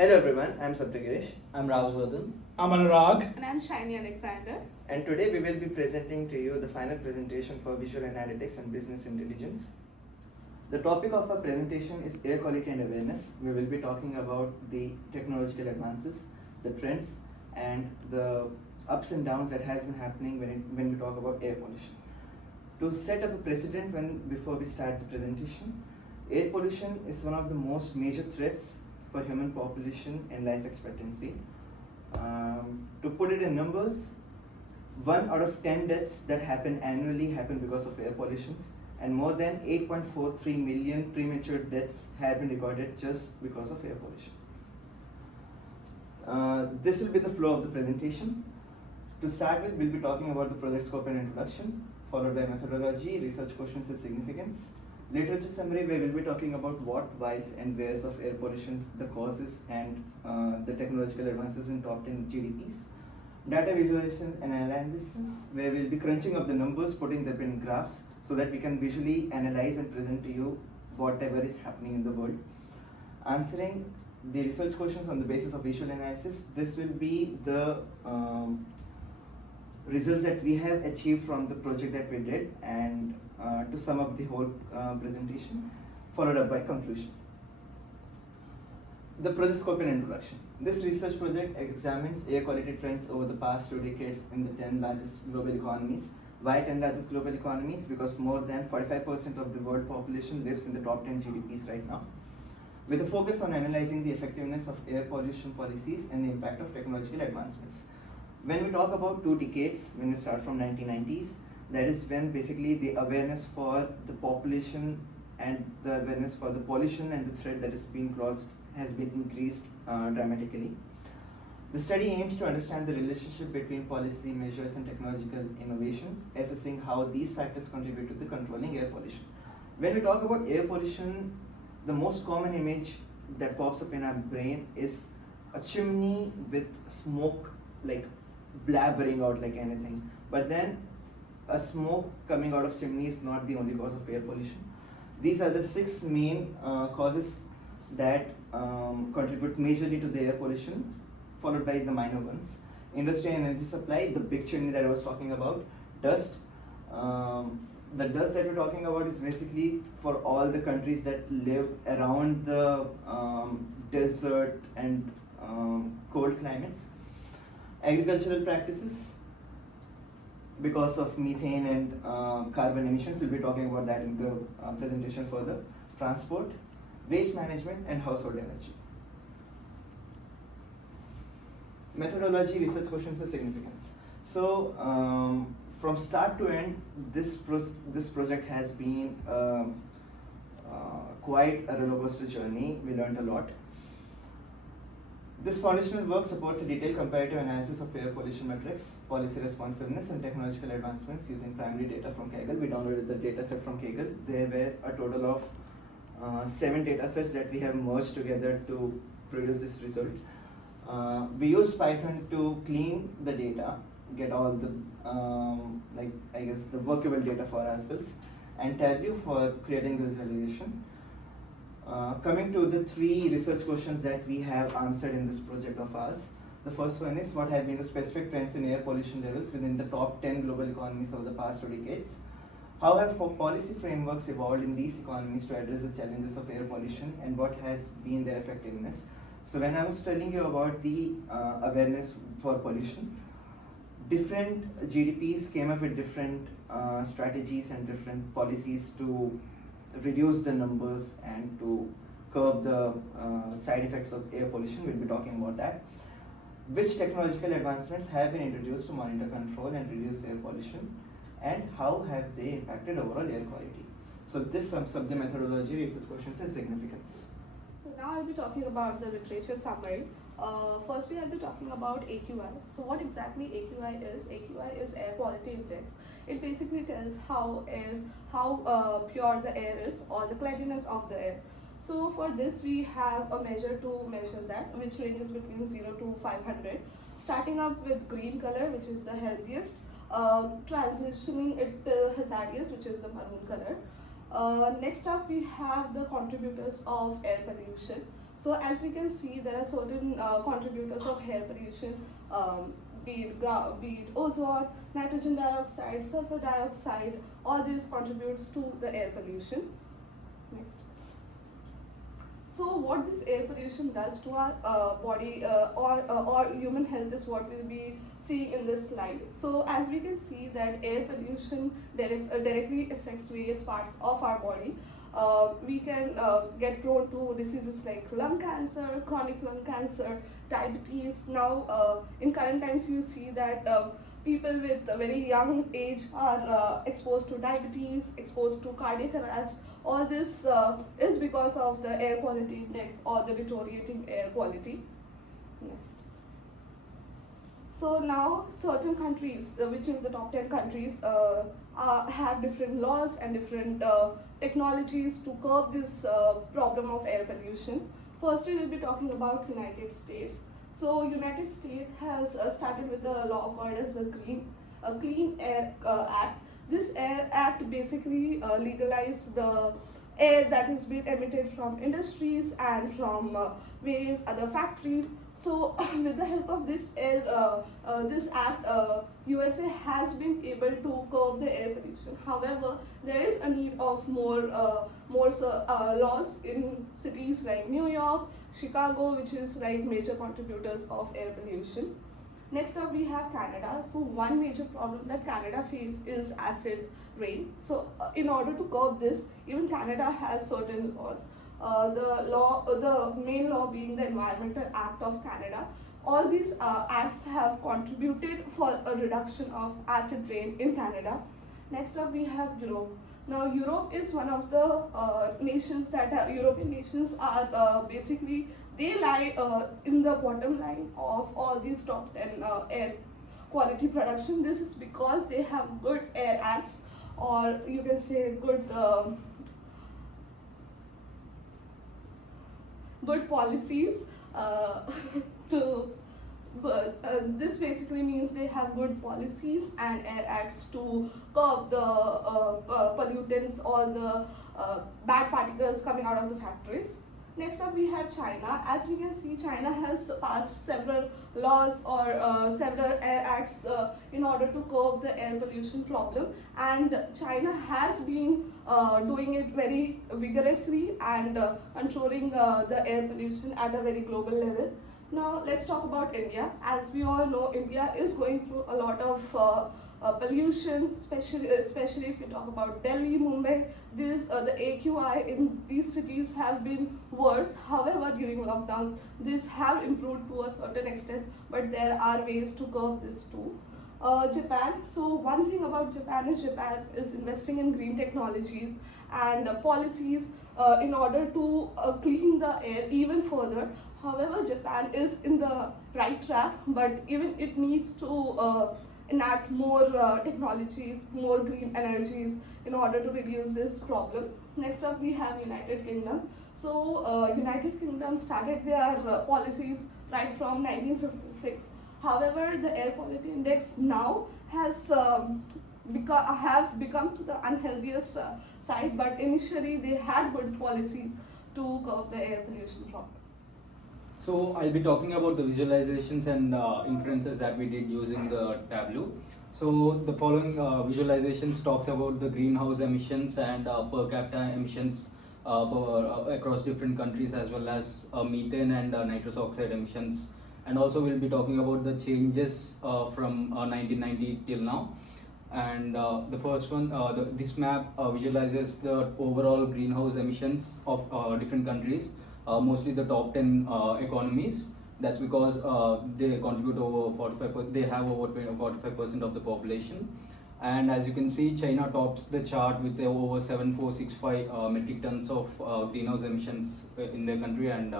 Hello everyone, I'm Saptagirish. I'm Raaz Vardhan. I'm Anurag. And I'm Shiny Alexander. And today we will be presenting to you the final presentation for Visual Analytics and Business Intelligence. The topic of our presentation is air quality and awareness. We will be talking about the technological advances, the trends, and the ups and downs that has been happening when we talk about air pollution. To set up a precedent before we start the presentation, air pollution is one of the most major threats for human population and life expectancy. To put it in numbers, 1 out of 10 deaths that happen annually happen because of air pollution, and more than 8.43 million premature deaths have been recorded just because of air pollution. This will be the flow of the presentation. To start with, we'll be talking about the project scope and introduction, followed by methodology, research questions and significance, literature summary, where we'll be talking about what, whys and wheres of air pollution, the causes and the technological advances in top 10 GDPs. Data visualization and analysis, where we'll be crunching up the numbers, putting them in graphs so that we can visually analyze and present to you whatever is happening in the world. Answering the research questions on the basis of visual analysis. This will be the results that we have achieved from the project that we did, and to sum up the whole presentation, followed up by conclusion. The project scope and introduction. This research project examines air quality trends over the past 2 decades in the 10 largest global economies. Why 10 largest global economies? Because more than 45% of the world population lives in the top 10 GDPs right now. With a focus on analyzing the effectiveness of air pollution policies and the impact of technological advancements. When we talk about 2 decades, when we start from 1990s, that is when basically the awareness for the population and the awareness for the pollution and the threat that is being caused has been increased dramatically. The study aims to understand the relationship between policy measures and technological innovations, assessing how these factors contribute to the controlling air pollution. When we talk about air pollution, the most common image that pops up in our brain is a chimney with smoke like blabbering out like anything. But then a smoke coming out of chimney is not the only cause of air pollution. These are the 6 main causes that contribute majorly to the air pollution, followed by the minor ones. Industry and energy supply, the big chimney that I was talking about. Dust. The dust that we're talking about is basically for all the countries that live around the desert and cold climates. Agricultural practices, because of methane and carbon emissions, we'll be talking about that in the presentation further. Transport, waste management and household energy. Methodology, research questions and significance. So from start to end, this project has been quite a roller coaster journey. We learned a lot. This foundational work supports a detailed comparative analysis of air pollution metrics, policy responsiveness, and technological advancements using primary data from Kaggle. We downloaded the dataset from Kaggle. There were a total of 7 datasets that we have merged together to produce this result. We used Python to clean the data, get all the the workable data for ourselves, and Tableau for creating the visualization. Coming to the 3 research questions that we have answered in this project of ours. The first one is, what have been the specific trends in air pollution levels within the top 10 global economies over the past 2 decades? How have policy frameworks evolved in these economies to address the challenges of air pollution, and what has been their effectiveness? So when I was telling you about the awareness for pollution, different GDPs came up with different strategies and different policies to reduce the numbers and to curb the side effects of air pollution. We'll be talking about that. Which technological advancements have been introduced to monitor, control and reduce air pollution, and how have they impacted overall air quality? So this sums up the methodology, research questions and significance. So now I'll be talking about the literature summary. Firstly, I'll be talking about AQI. So what exactly AQI is? AQI is air quality index. It basically tells how pure the air is, or the cleanliness of the air. So for this, we have a measure to measure that, which ranges between 0 to 500. Starting up with green color, which is the healthiest, transitioning it to hazardous, which is the maroon color. Next up, we have the contributors of air pollution. So as we can see, there are certain contributors of air pollution, be it ozone, nitrogen dioxide, sulfur dioxide, all this contributes to the air pollution. Next. So what this air pollution does to our body or human health is what we'll be seeing in this slide. So as we can see that air pollution directly affects various parts of our body. We can get prone to diseases like lung cancer, chronic lung cancer, diabetes. Now in current times you see that people with a very young age are exposed to diabetes, exposed to cardiac arrest. All this is because of the air quality index or the deteriorating air quality. Next. So now certain countries, which is the top 10 countries, have different laws and different technologies to curb this problem of air pollution. Firstly, we'll be talking about United States. So United States has started with a law called as a Clean Air Act. This Air Act basically legalized the air that is being emitted from industries and from various other factories. So with the help of this act, USA has been able to curb the air pollution. However, there is a need of more laws in cities like New York, Chicago, which is like major contributors of air pollution. Next up we have Canada. So one major problem that Canada faces is acid rain. So in order to curb this, even Canada has certain laws. The main law being the Environmental Act of Canada. All these acts have contributed for a reduction of acid rain in Canada. Next up we have Europe. Now Europe is one of the nations that European nations are basically, they lie in the bottom line of all these top 10 air quality production. This is because they have good air acts, or you can say good policies this basically means they have good policies and air acts to curb the pollutants or the bad particles coming out of the factories. Next up we have China. As we can see, China has passed several laws or several air acts in order to curb the air pollution problem, and China has been doing it very vigorously and controlling the air pollution at a very global level. Now let's talk about India. As we all know, India is going through a lot of pollution, especially if you talk about Delhi, Mumbai. The AQI in these cities have been worse. However, during lockdowns, this have improved to a certain extent, but there are ways to curb this too. Japan. So one thing about Japan is investing in green technologies and policies in order to clean the air even further. However, Japan is in the right track, but even it needs to enact more technologies, more green energies in order to reduce this problem. Next up we have United Kingdom. So United Kingdom started their policies right from 1956. However, the air quality index now has become to the unhealthiest side, but initially they had good policies to curb the air pollution problem. So I'll be talking about the visualizations and inferences that we did using the Tableau. So the following visualizations talks about the greenhouse emissions and per capita emissions across different countries, as well as methane and nitrous oxide emissions. And also we'll be talking about the changes from 1990 till now. And the first one, this map visualizes the overall greenhouse emissions of different countries. Mostly the top 10 economies. That's because they contribute over 45%, they have over 45% of the population. And as you can see, China tops the chart with over 7465 metric tons of greenhouse emissions in their country, and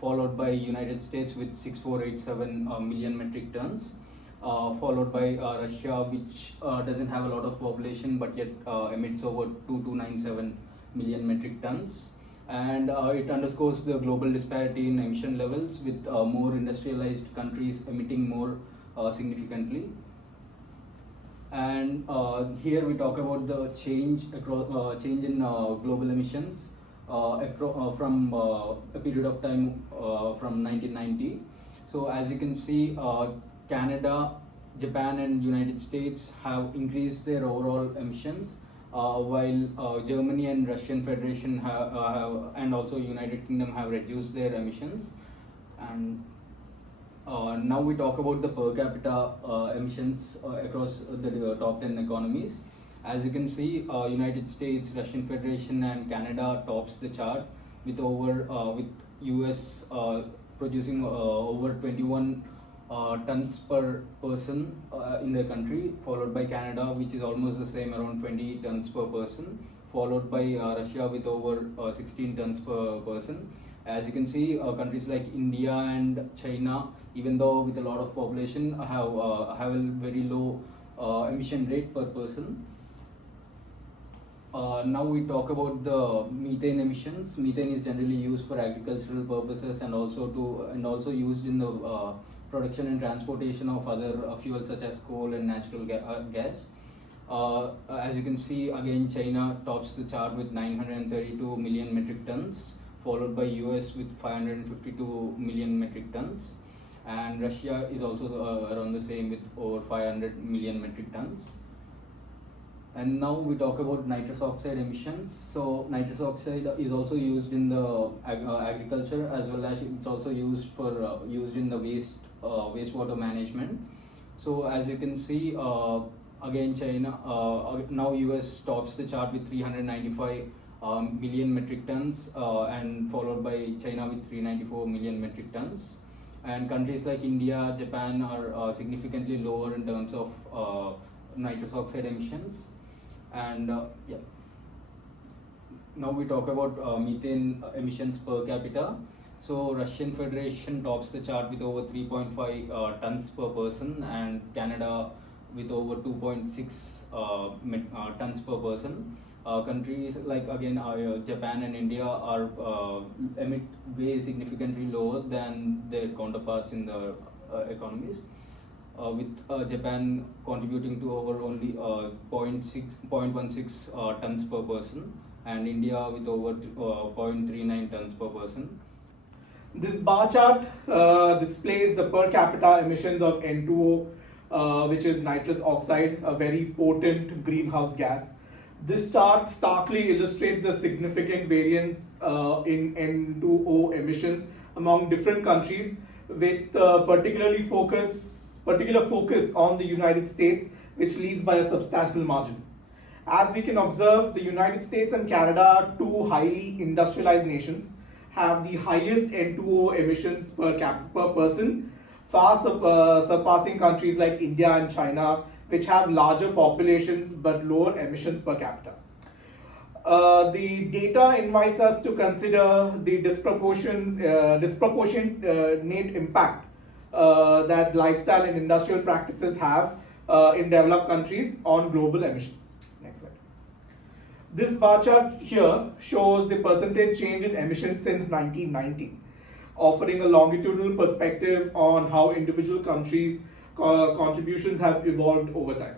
followed by United States with 6487 million metric tons. Followed by Russia, which doesn't have a lot of population but yet emits over 2297 million metric tons. And it underscores the global disparity in emission levels, with more industrialized countries emitting more significantly. And here we talk about the change in global emissions. from a period of time from 1990. So as you can see, Canada, Japan and United States have increased their overall emissions, while Germany and Russian Federation have and also United Kingdom have reduced their emissions. And now we talk about the per capita emissions across the top 10 economies. As you can see, United States, Russian Federation and Canada tops the chart with with US producing over 21 tons per person in the country, followed by Canada, which is almost the same, around 20 tons per person, followed by Russia with over 16 tons per person. As you can see, countries like India and China, even though with a lot of population, have a very low emission rate per person. Now we talk about the methane emissions. Methane is generally used for agricultural purposes and also used in the production and transportation of other fuels such as coal and natural gas. As you can see, again China tops the chart with 932 million metric tons, followed by US with 552 million metric tons, and Russia is also around the same with over 500 million metric tons. And now we talk about nitrous oxide emissions. So nitrous oxide is also used in the agriculture, as well as it's also used in the wastewater management. So as you can see, again China, now US tops the chart with 395 million metric tons, and followed by China with 394 million metric tons. And countries like India, Japan are significantly lower in terms of nitrous oxide emissions. And yeah, now we talk about methane emissions per capita. So Russian Federation tops the chart with over 3.5 tons per person, and Canada with over 2.6 tons per person. Countries like again Japan and India are emit way significantly lower than their counterparts in the economies. With Japan contributing to over only 0.16 tons per person, and India with over 0.39 tons per person. This bar chart displays the per capita emissions of N2O, which is nitrous oxide, a very potent greenhouse gas. This chart starkly illustrates the significant variance in N2O emissions among different countries, with particular focus on the United States, which leads by a substantial margin. As we can observe, the United States and Canada, two highly industrialized nations, have the highest N2O emissions per person, far surpassing countries like India and China, which have larger populations but lower emissions per capita. The data invites us to consider the disproportionate impact that lifestyle and industrial practices have in developed countries on global emissions. Next slide. This bar chart here shows the percentage change in emissions since 1990, offering a longitudinal perspective on how individual countries' contributions have evolved over time.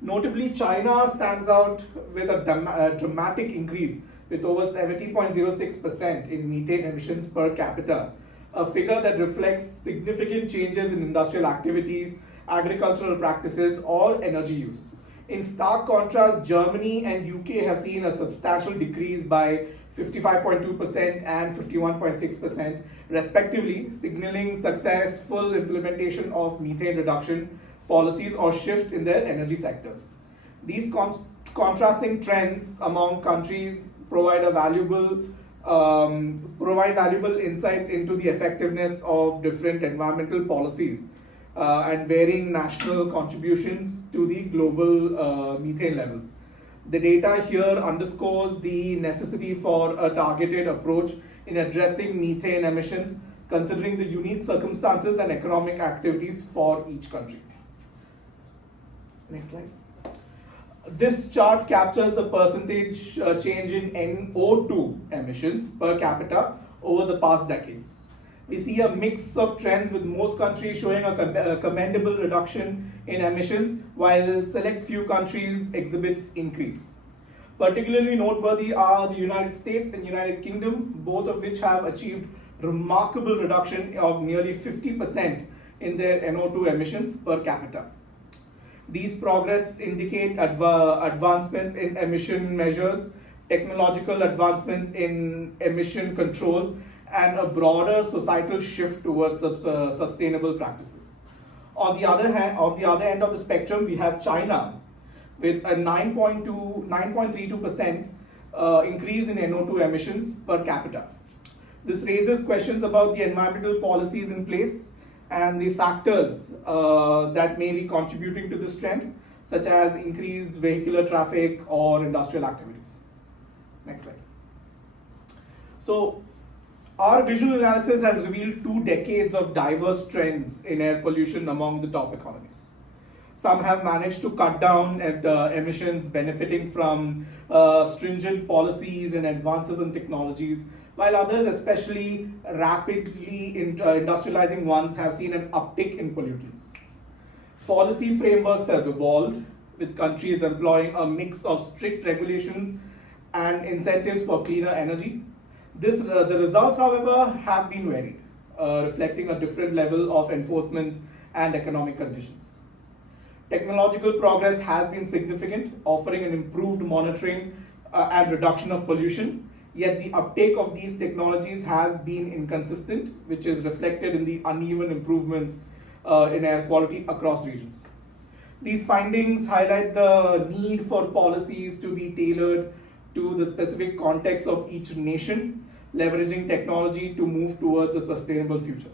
Notably, China stands out with a dramatic increase with over 70.06% in methane emissions per capita, a figure that reflects significant changes in industrial activities, agricultural practices, or energy use. In stark contrast, Germany and UK have seen a substantial decrease by 55.2% and 51.6% respectively, signaling successful implementation of methane reduction policies or shift in their energy sectors. These contrasting trends among countries provide valuable insights into the effectiveness of different environmental policies and varying national contributions to the global methane levels. The data here underscores the necessity for a targeted approach in addressing methane emissions, considering the unique circumstances and economic activities for each country. Next slide. This chart captures the percentage change in NO2 emissions per capita over the past decades. We see a mix of trends, with most countries showing a commendable reduction in emissions, while select few countries exhibits increase. Particularly noteworthy are the United States and United Kingdom, both of which have achieved remarkable reduction of nearly 50% in their NO2 emissions per capita. These progress indicate advancements in emission measures, technological advancements in emission control, and a broader societal shift towards sustainable practices. On the other end of the spectrum, we have China with a 9.32% increase in NO2 emissions per capita. This raises questions about the environmental policies in place and the factors that may be contributing to this trend, such as increased vehicular traffic or industrial activities. Next slide. So, our visual analysis has revealed 2 decades of diverse trends in air pollution among the top economies. Some have managed to cut down emissions, benefiting from stringent policies and advances in technologies, while others, especially rapidly industrializing ones, have seen an uptick in pollutants. Policy frameworks have evolved, with countries employing a mix of strict regulations and incentives for cleaner energy. The results, however, have been varied, reflecting a different level of enforcement and economic conditions. Technological progress has been significant, offering an improved monitoring and reduction of pollution, yet the uptake of these technologies has been inconsistent, which is reflected in the uneven improvements in air quality across regions. These findings highlight the need for policies to be tailored to the specific context of each nation, leveraging technology to move towards a sustainable future.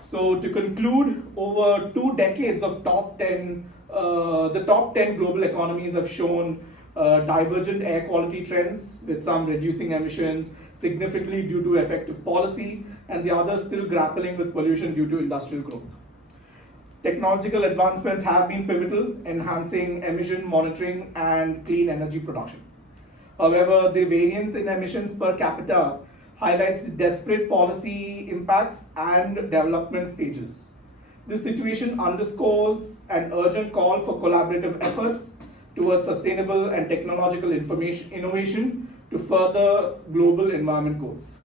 So to conclude, over 2 decades of the top 10 global economies have shown divergent air quality trends, with some reducing emissions significantly due to effective policy and the others still grappling with pollution due to industrial growth. Technological advancements have been pivotal, enhancing emission monitoring and clean energy production. However, the variance in emissions per capita highlights the desperate policy impacts and development stages. This situation underscores an urgent call for collaborative efforts towards sustainable and technological innovation to further global environment goals.